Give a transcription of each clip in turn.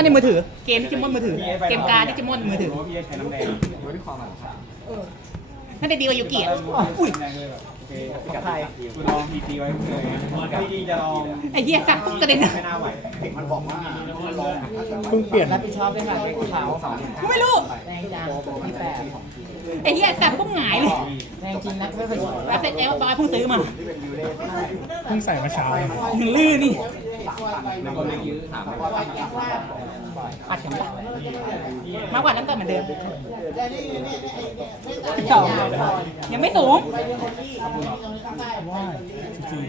อนในมือถือ เกมดิจิมอนมือถือ เกมการดิจิมอนมือถือว่าพี่จะใช้น้ำแดงโดยที่ความหมายของนั่นได้ดีกว่ายูกิอะอุ้ยน้ำแดงเลยแบบโอเคกับไทยคุณลองพีซีไว้เลยพี่จะลองไอ้เหี้ยกัดกระเด็นไม่น่าไหวเด็กมันบอกว่าลองเพิ่งเปลี่ยนรับผิดชอบด้วยค่ะเด็กขาวสองกูไม่รู้แรงจังที่แปดไอ้เหี้ยกัดปุ๊บหงายเลยแรงจริงนักไม่เป็นแล้วเสร็จแล้วบอยเพิ่งซื้อมาเพิ่งใส่มาเช้าลื่นนี่ ในคนเล็กยื้อสามอัดกันไปมากกว่านั้นก็เหมือนเดิมสองยังไม่สูงว่าจริง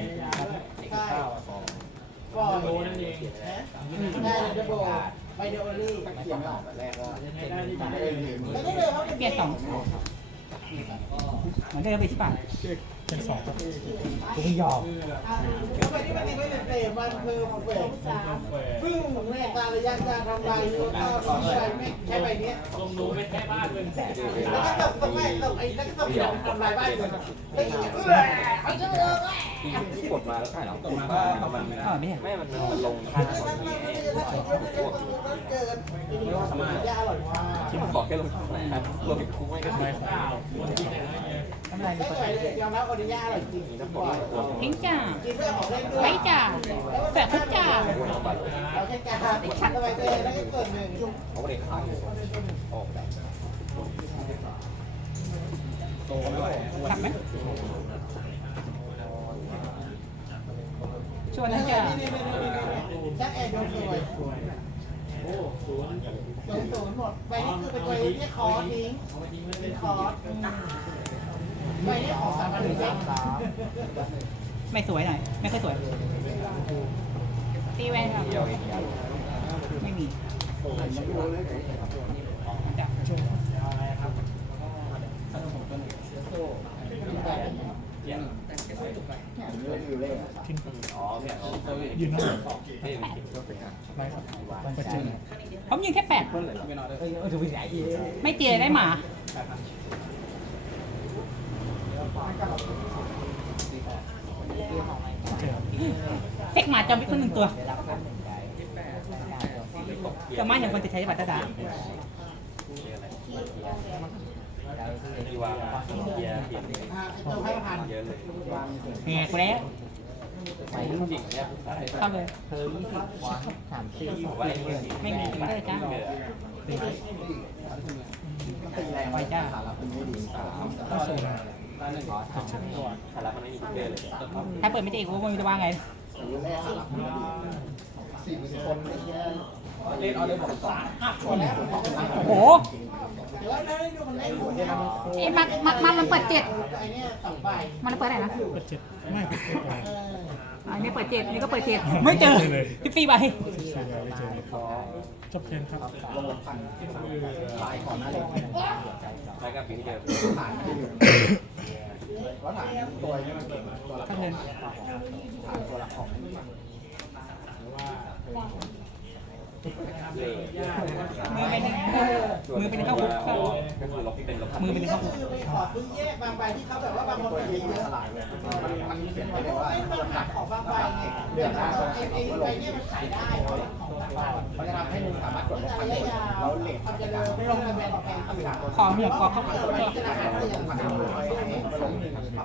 เปลี่ยนสองเหมือนเดิมไปที่ปา เป็นสองครับกูไม่ยอมพึ่งแม่การะยะการทำลายยูก็ทำลายไม่ใช่ใบนี้ลงดูไม่แค่บ้านเลยแล้วก็ตบตบไม่ตบไอ้แล้วก็ตบยอมทำลายบ้านเลยไอ้เหี้ยเออไอ้เจ้าเออที่กดมาแล้วใช่หรอกดมันมันไม่ไม่มันมันลงท่าก่อนเกินยาอร่อยมากที่มันบอกแค่ลงท่าไหนครับรวมถึงคุ้มไม่ก็ได้ ทำไรไม่ไหวเลยยอมรับอนุญาตอร่อยจริงถ้าบอกรวมพิงจ่ากินเพื่อของเล่นด้วยไว้จ่าแฝดคุกจ่าเราแค่การสบายใจแล้วก็เกิดหนึ่งเขาไม่ได้ขายออกแบบขับไหมชวนนะจ่าชักแอนโดนสวยศูนย์ศูนย์หมดใบนี้คือเป็นใบที่คอทิ้งเป็นคอ ไม่สวยหน่อย ไม่ค่อยสวย ตีแวนครับเดียวเองครับไม่มีทิ้งอ๋อยืนนอกไม่ไม่ครับผมยิงแค่แปดไม่ตีอได้หมา เซ็กหมาจอมวิคนหนึ่งตัวได้รับเพิ่มหนึ่งได้จะมาอย่างคนจะใช้บัตรตาที่ว่าเกียร์เปลี่ยนตัวให้ผ่าเยอะเลยแหงกแล้วไปจริงเนี่ยเข้าเลยเธอยี่สิบวันสามสี่ผมว่าไอ้เนี่ยไม่มีไม่ได้จ้าตีไป จ้าเข้าโซนสาระมันไม่มีเยอะเลยถ้าเปิดไม่ตีกูไม่รู้จะว่าไงเล่นเอาเลยบอกสามโอ้โหเดี๋ยวได้ดูมันเล่นดูเนี่ยไอ้มักมักมันมันเปิดเจ็ดไอ้เนี่ยสองใบมันเปิดอะไรนะเปิดเจ็ดไม่เปิดเจ็ดอะไรเอออันนี้เปิดเจ็ดอันนี้ก็เปิดเจ็ดไม่เจอพี่ฟีใบเสียเลยไม่เจอจบเทนครับไปกับปีที่เดิมก็เงินว่ามือเป็นมือเป็นข้าคุกเข้าก็คือลบที่เป็นลบมือเป็นข้าคุกคือไปขอซื้อแยกบางใบที่เขาแบบว่าบางคนเยอะๆลายมันมันเขียนไว้เลยว่ามันหักของบางใบเนี่ยเดือดร้อนไอ้ไอ้ใบเนี่ยมันขายได้ของบางใบเขาจะทำให้มึงสามารถกดลบระยะยาวเลทความเจริญไม่ลงในแบรนด์แพงต่างๆขอหมวกขอเข้า คุกเกิดจะราคา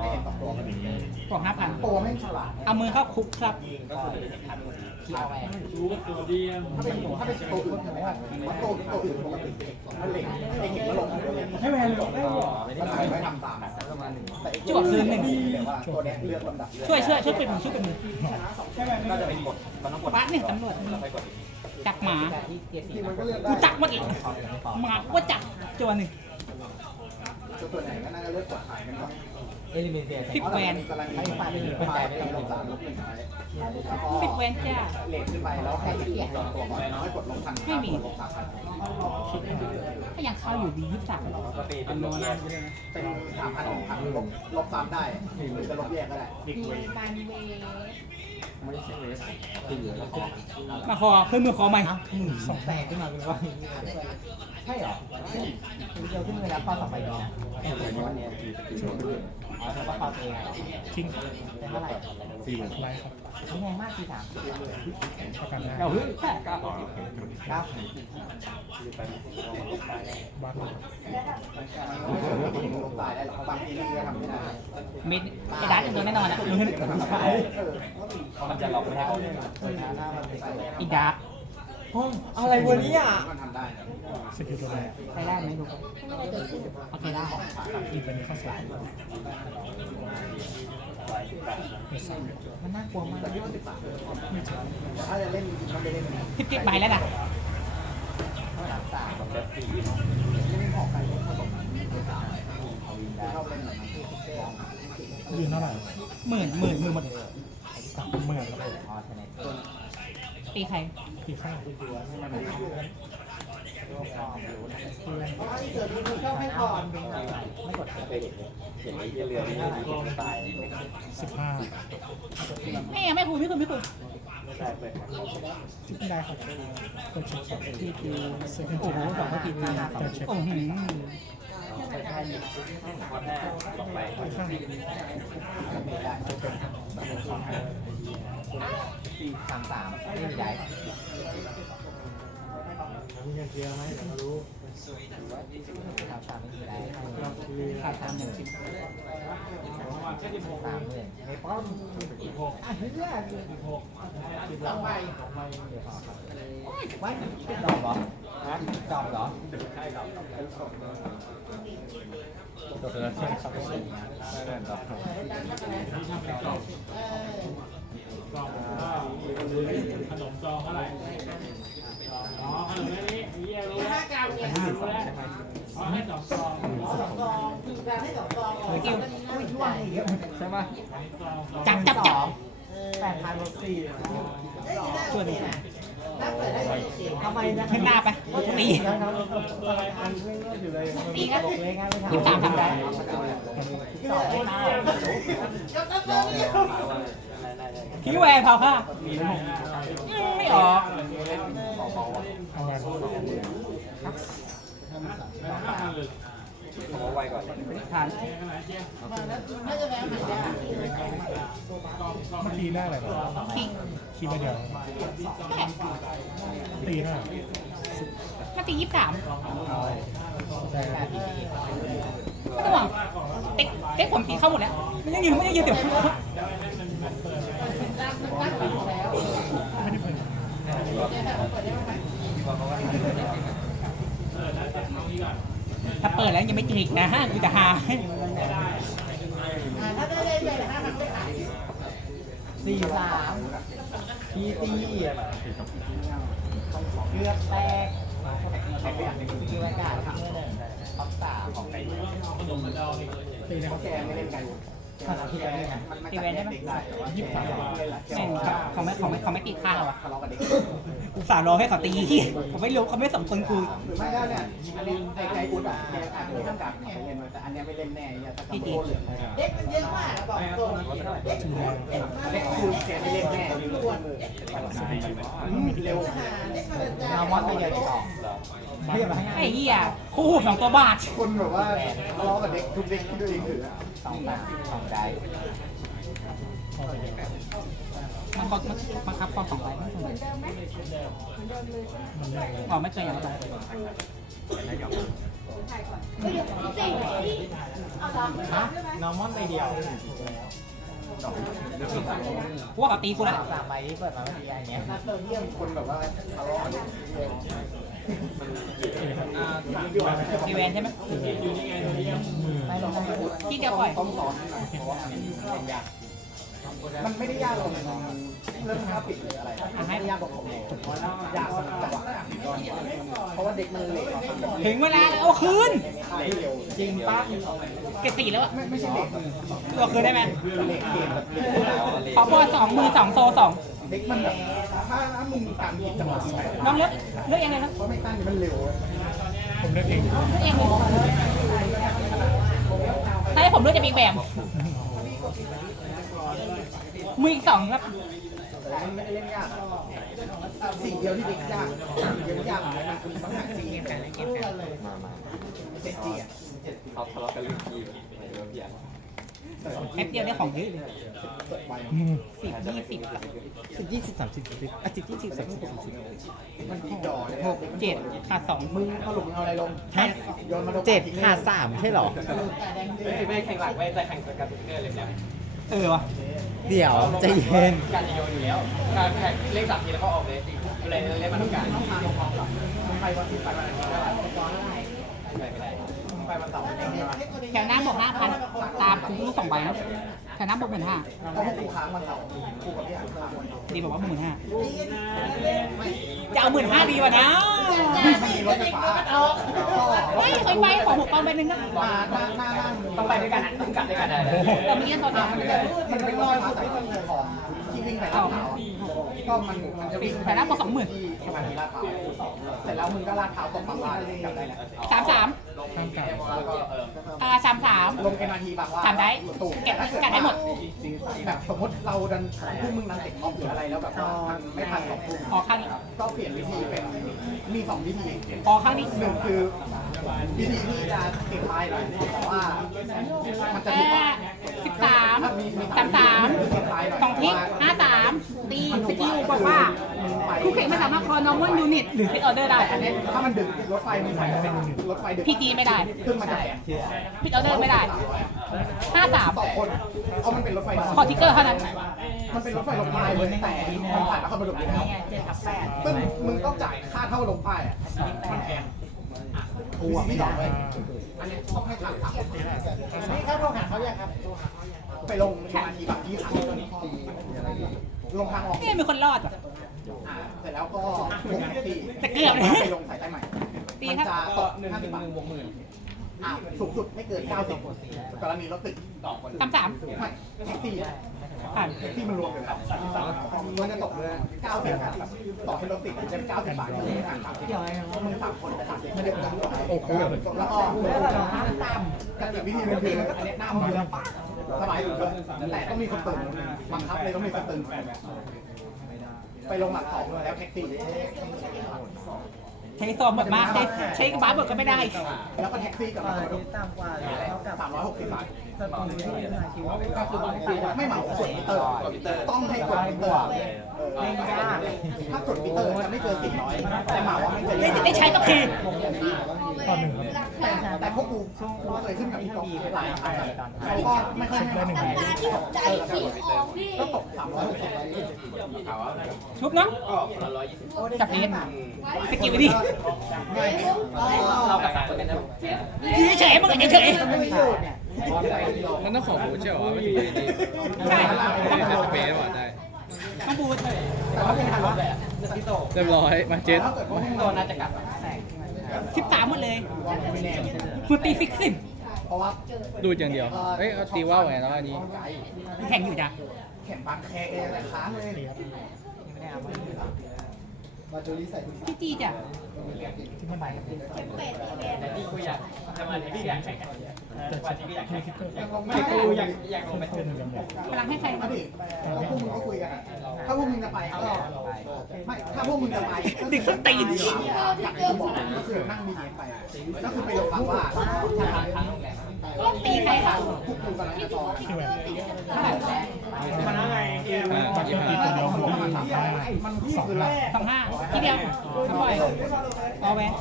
เปลี่ยนบอกห้าพันตัวไม่ฉลาดเอามือเข้าคุกครับเที่ยวแหวนถ้าเป็นถ้าเป็นตัวอื่นใช่ไหมว่าตัวตัวอื่นปกติมันเหล็กไอ้เก็บมาลงให้แพงเลยไม่หรอกมันไม่ทำตามประมาณหนึ่งจวดคืนหนึ่งแต่ว่าตัวเนี้ยเลือกลำดับช่วยช่วยช่วยเป็นมือช่วยเป็นมือก็จะเป็นกดมันต้องกดฟ้าเนี่ยตำรวจแล้วไปกดจักหมาแต่ที่เกียร์สี่กูจักหมดเลยหมากูจักจวนหนึ่ง ตัวไหนก็น่าจะเลือกกดขายกันก่อนเอลิเมนเซียสิบแวนไม่ฟาดไม่มีคนใจไม่ต้องลงสามลบหนึ่งไว้สิบแวนจ้าเลทขึ้นไปแล้วให้อีกสองตัวก่อนแล้วให้กดลงพันไม่มีลบสามพันก็ยังเข้าอยู่ดียี่สิบสามก็ตีเป็นลบแยกเป็นสามพันสองพันลบลบซ้ำได้หรือจะลบแยกก็ได้ไม่ใช่เวสคือแล้วก็ มาคอเพิ่มมือคอใหม่สองแตกขึ้นมาเป็นว่าใช่หรอเดียวขึ้นไปแล้วข้อสองใบดีนะค่เหมือนวันนี้ คือคืออ๋อแต่ว่าข้อเองทิ้งเป็นเท่าไหร่สี่ไรครับยังไงมากทีสามประกันได้เดี๋ยวเฮ้ยแค่เก้าเก้าบ้านลงตายได้หรอบางทีนี่ก็ทำไม่ได้มิดไอ้ดัตโดนแน่นอนอะมันจะหลอกไม่ได้อีดั อะไรวะเนี่ยมันทำได้สกิลตัวแรกใช้ได้ไหมลูกโอเคได้อีกเป็นข้อสอบเปิดสามมันน่ากลัวมากถ้าจะเล่นมันไม่เล่นสิบเจ็ดใบแล้วน่ะสามเล่นของใครเล่นผสมชอบเล่นแบบนั้นยืนเท่าไหร่หมื่นหมื่นหมื่นหมดเลยสามหมื่นแล้วออเทเน ตตีใครตีข้าวเพราะที่เกิดมันชอบให้ก่อนไม่กดสิบห้าไม่ยังไม่คุยไม่คุยไม่คุยที่ไม่ได้ครับตัวเช็คสองทีทีเซ็กันโอ้เช็โหคสองก็ทีทีตัวเช็คโอ้โหตีข้าว สี่สามสามไม่มีได้สามสามไม่มีได้ขาดตามหนึ่งชิ้นสามหมื่นไม่ป้อมอีกหกอะเฮ้ยอีกหกสองใบไม่ดอกเหรอฮะดอกเหรอตัวละใช่ครับ ขนมจองเท่าไหร่อ๋อขนมนี้เยี่ยรู้ห้ากรัมเนี่ยรู้แล้วอ๋อให้สองซองสองซองการให้สองซองออกกิ้วอุ้ยช่วงเยอะใช่ไหมจับจับจับแปดพันลบสี่ช่วยดิถ้าเปิดได้เก่งทำไมนะขึ้นหน้าไปตีตีกันบอกเลยง่ายไม่ทำยี่สิบสามทำได้สองไม่ ทก็ต้องเลิกเนี่ยคิวแวนเผาค่ะ ไม่ออกเอาวันฐานน่าจะแรงเหมือนกันเมื่อกี้ได้อะไรบ้างคิงคีย์มาเดียวแค่ตีเท่าไหร่มาตียี่สิบสามได้ไม่ต้องหวังเต็กเต็กผมตีเข้าหมดแล้ว มันยังยืนไม่ยังยืนเดี๋ยว ตั้งตั้งตั้งแล้ว ไม่ได้เพิ่ม ถ้าเปิดแล้วยังไม่จิกนะฮะกูจะหาถ้าได้เล่นไปห้าพันไม่ขายสี่สามพีตีเกือบแตกคืออากาศทำเมื่องท็อปสามของไปตีนะครับแกไม่เล่นกั นขนาดที่จะนี่นะมันมันจับแยกเด็กได้แต่ว่ายี่สิบสามแม่งเขาไม่เขาไม่เขาไม่ตีข้าวอะทะเลาะกับเด็กอุตส่าห์รอให้เขาตีเขาไม่รู้เขาไม่สมควรกูหรือไม่ก็เนี่ยอันเนี้ยไอ้ไก่อุดอะแกอาจจะไม่ต้องการให้เล่นแต่อันเนี้ยไม่เล่นแน่เนี่ยถ้าทำโทษเหลืองเด็กมันเยอะมากบอกตรงเด็กจูแลเด็กมาเด็กคือแกไม่เล่นแน่ยืนตัวมือเร็วหาเด็กมาจะเอามอนไปเดียวดีกว่าเทียบมาไอ้เหี้ยคู่สองตัวบาทคนแบบว่าทะเลาะกับเด็กทุกเด็กที่ตัวเองถือ สองสามสองได้พอไปเดียวมันก็บังคับความสองใบไม่ถูกมันเล่นอะไรอ๋อไม่เคยอย่างไรฮะน้องมอนไปเดียวพวกเขาตีกูแล้วสามใบที่เปิดมาเมื่อกี้อย่างเงี้ยถ้าเติมเยี่ยมคนแบบว่าทะเลาะกับเด็กตีครับตีแวนใช่ไหมไม่ลงไม่ลงที่เดียวปล่อยต้องสอนเพราะว่ามันยากมันไม่ได้ยากหรอกมันเรื่องค่าปิดหรืออะไรไม่ได้ยากกว่าผมเลยยากจังหวะเพราะว่าเด็กมันเละถึงเวลาแล้วเอาคืนจริงป้าเกรดสี่แล้วอะไม่ไม่ใช่เด็กเอาคืนได้ไหมขอบอลสองมือสองโซสองเด็กมันแบบถ้าถ้ามึงตามจังหวะน้องเลือก เลือกยังไงนะเพราะไม่ตั้งมันเร็วผมเล่นเองเลือกเองเลยถ้าให้ผมเลือกจะมีอีกแบบมืออีกสองครับแต่มันไม่ได้เล่นยากสิ่งเดียวที่เด็กยากเดียวยากเลยมันคือปัญหาจริงแข่งเกมแข่งมามาเจ็ดจีอะเขาทะเลาะกันเรื่องกีมหมายถึงว่าพี่อะ แอปเดียวได้ของเยอะเลยเปิดไวสิบยี่สิบสิบยี่สิบสามสิบสี่สิบอะสิบยี่สิบสามสิบสี่สิบมันกี่ดอกเนี่ยหกเจ็ดขาดสองมึงเอาหลุมเอาอะไรลงโยนมาลงเจ็ดขาดสามใช่เหรอไม่แข่งหลักไม่แต่แข่งกับทุกเรื่องเลยเนี่ยเออวะเดี๋ยวใจเย็นการโยนอยู่แล้วการแข่งเลขสามทีแล้วก็ออกเลยเลยเล่นมาทุกการไปวันที่ไปวันที่เท่าไหร่ไปไม่ได้ไปวันเสาร์ แถวน้ำบอกห้าพันตามคุณลูกสองใบนะแถวน้ำบอกหมื่นห้าเพราะพวกกูค้างวันเสาร์กูกับพี่อ่านค้างวันเสาร์ดีบอกว่าหมื่นห้าจะเอาหมื่นห้าดีกว่านะไม่มีรถไฟฟ้าก็เฮ้ยเคยไปขอหกกองใบหนึ่งก็มาหน้าหน้าหน้าต้องไปด้วยกันต้องกัดด้วยกันได้แต่เมื่อกี้ตอนนี้มันเป็นรอยฟ้าใส่ต้นของที่วิ่งแต่ละเท้า ก็มันมันจะวิ่งแต่น้ำบอกสองหมื่น ที่สถานีลาดพร้าวเสร็จแล้วมึงก็ลาดพร้าวตกบางว่าจำได้แหละสามสามแล้วก็เอออ่าสามสาม ลงเอ็นอาร์ทีบางว่าสามได้ถูกเก็บกัดให้หมด แบบสมมติเราดันพวกมึงดันติดท็อปหรืออะไรแล้วแบบว่ามันไม่ทันสองทุ่มออกข้างนี้ ก็เปลี่ยนวิธีเป็นมีสองวิธีออกข้างนี้ หนึ่งคือ วิธีที่จะเก็บไฟหน่อยแต่ว่ามันจะแอถูกกว่าสิบสามสามสามสองทิกห้าสามตีสกิลบอกว่าคู่แข่งไม่สามารถคอนอมอนยูนิตหรือทิกออเดอร์ได้อันนี้ถ้ามันดึกรถไฟมันใส่เป็นรถไฟดึกพีจีไม่ได้เครื่องมันจะแพงพิกออเดอร์ไม่ได้ห้าสามต่อคนเพราะมันเป็นรถไฟขอทิกเกอร์เท่านั้นมันเป็นรถไฟลงป้ายเลยแต่มันผ่านแล้วเจ็ดกับแปดซึ่งมึงต้องจ่ายค่าเท่าลงป้อะมันแพง กูอะไม่ยอมเลยอันนี้ต้องให้ทางขับนี่ครับโทรหาเขายังครับไปลงมาทีแบบที่ขับลงทางออกนี่มีคนรอดว่ะอ่าเสร็จแล้วก็บวกแท็กซี่แต่เกือบเลยไปลงสายใต้ใหม่ตีมันครับจะตกห้าสิบบาทบวกหมื่นอ่าสูงสุดไม่เกินเก้าสิบกรณีรถติดต่อคนสามสามไม่แท็กซี่ ผ่านแท็กซี่มันรวมกันแล้วมันจะตกเลยเก้าสิบบาทต่อให้รถติดมันจะเก้าสิบบาทเลยสามสิบมึงสามคนแต่สามสิบไม่ได้เป็นโอ้โหแล้วก็กันอีกวิธีนึงคืออันนี้หน้ามือสบายสุดเลยแต่ต้องมีคนตื่นบังคับเลยต้องมีคนตื่นไปลงหลักสองแล้วแท็กซี่ ใช้ซอมหมดมากใช้ใช้กับบาสหมดก็ไม่ได้ แล้วก็แท็กซี่กับต่ำกว่าเท่ากับสามร้อยหกสิบบาทสตรีมที่เป็นอาชีพก็คือไม่เหมากดมิเตอร์ต้องให้กดมิเตอร์เล่นยากถ้ากดมิเตอร์จะไม่เกินสี่ร้อยแต่เหมาว่ามันจะได้ได้ใช้ก็ที ข้อหนึ่งแต่แต่พวกกูกูเคยขึ้นกับพี่กอล์ฟหลายครั้งเขาก็ไม่ค่อยให้ได้หนึ่งตาที่ตกใจสีทองพี่ก็ตกสามร้อยหกสิบชุบเนาะก็ร้อยยี่สิบจับนี้สกิลไปดิเรากับสามคนกันนะยืนเฉยมึงเฉยมันต้องขอบูทใช่เหรอไม่ดีใช่จะสเปรย์หรอได้ต้องบูทแต่ว่าเป็นทันวะเรียบร้อยมาเจ็ดถ้าเกิดว่ามึงตัวน่าจะกลับ สิบสามหมดเลยไม่แน่มือตีฟิกสิบเพราะว่าดูดอย่างเดียว เอ้ยเอาตีว่าวไงแล้วอันนี้ แข่งอยู่จ้ะแขนบางแคเองแต่ค้างเลยมาจูรี่ใส่ถุงพี่จีจ้ะเป็ดอีเวนแต่ที่กูอยากทำอะไรที่อยากแข่งวันที่อยากแข่งไม่กูอยากอยากลงไปทุนพลังให้ใครมาดิแล้วพวกมึงก็คุยกันถ้าพวกมึงจะไปก็ ไม่ ถ้าพวกมึงจะไปดิกสตีนจากที่บอกก็คือนั่งบีเอ็นไป ก็คือไปลงพักว่าทางทางโรงแรมต้องตีใครค่ะพวกกูกำลังจะต่อมันอะไรอ่ายี่ห้ามันสองคืออะไรสองห้าทีเดียวทำบ่อยเอาแวน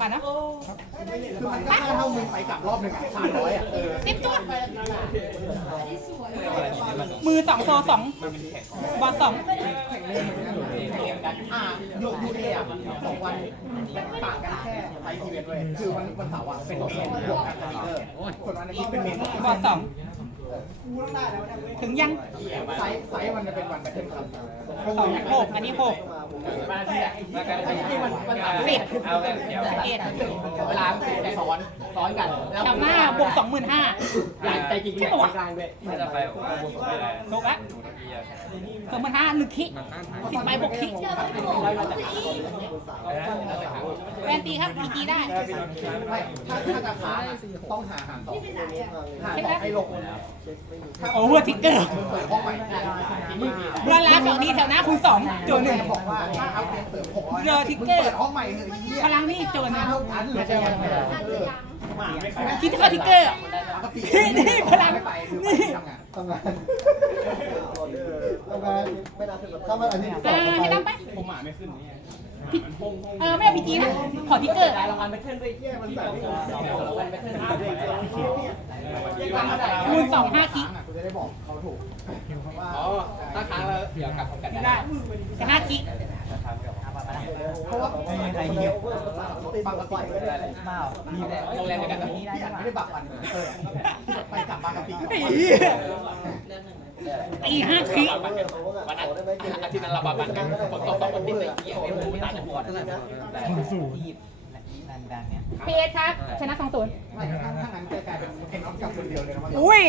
ป่านะคือมันก็เท่ามึงไปกลับรอบหนึ่งสามร้อยอะเออเต็มตัวมือสองโซสองบอลสองอ่ายูยูเออะสองวันต่างกันแค่ไปทีเวนต์เว้ยคือวันวันเสาร์อะเป็นเมนบวกกันกับลีเดอร์ส่วนวันอาทิตย์เป็นเมนบอลสอง ถึงยังไซส์ไซส์มันจะเป็นวันแบทเทิลครับสองหกอันนี้หกมาที่มากันที่มันมันสิบเอาเลยเดี๋ยวเอ็ดเวลาสิบซ้อนซ้อนกันแถวหน้าบวกสองหมื่นห้าใจจริงๆกลางด้วยไม่จะไปผมก็บุกไปเลยลกละเสองพันห้าหนึ่งคิกมันต้านทานสิบใบบวกคิแวนตีครับพีจีได้ ไม่ถ้าถ้าจะค้าต้องหาหารสองหารสองให้ลงโอเวอร์ทิกเกอร์เปิดห้องใหม่เวลาสองดีแถวหน้าคูณสองโจหนึ่งบอกว่าถ้าเอาเงินเสริมหกร้อยเรือทิกเกอร์เปิดห้องใหม่เลยเหี้ยพลังนี่โจหนึ่งไม่ใช่ยังไงอาจจะยังคิดถึงทิกเกอร์นี่พลังนี่ ทำงานทำงานไม่น่าเป็นถ้ามันอันนี้เออให้ตั้งไป ผมหมาไม่ขึ้นเนี่ยเออไม่เอาพีจีนะ ขอทิกเกอร์รางวัลไม่ขึ้นด้วยเที่ยมันแบบรางวัลไม่ขึ้นห้าด้วยคูณสองห้าคิกกูจะได้บอกเขาถูกว่าอ๋อถ้าค้างแล้วเดี๋ยวกลับกันได้แต่ห้าคิกเพราะว่าไม่มีใครเหี่ยวบางกะปิก็ได้เปล่ามีแต่โรงแรมเดียวกันนะนี่ได้พี่อันไม่ได้บักวันเออไปกลับบางกะปิไอ้เหี้ย ตีห้าคิกวันนั้นอาทิตย์นั้นเราบาบันกันฝนตกสองวันติดเลยเหี้ยไม่รู้ตาจะบอดสูงนันดันเนี้ยพีเอสครับชนะสองศูนย์ไม่ถ้างั้นจะกลายเป็นเอ็นออฟกับคนเดียวเลยนะอุ้ย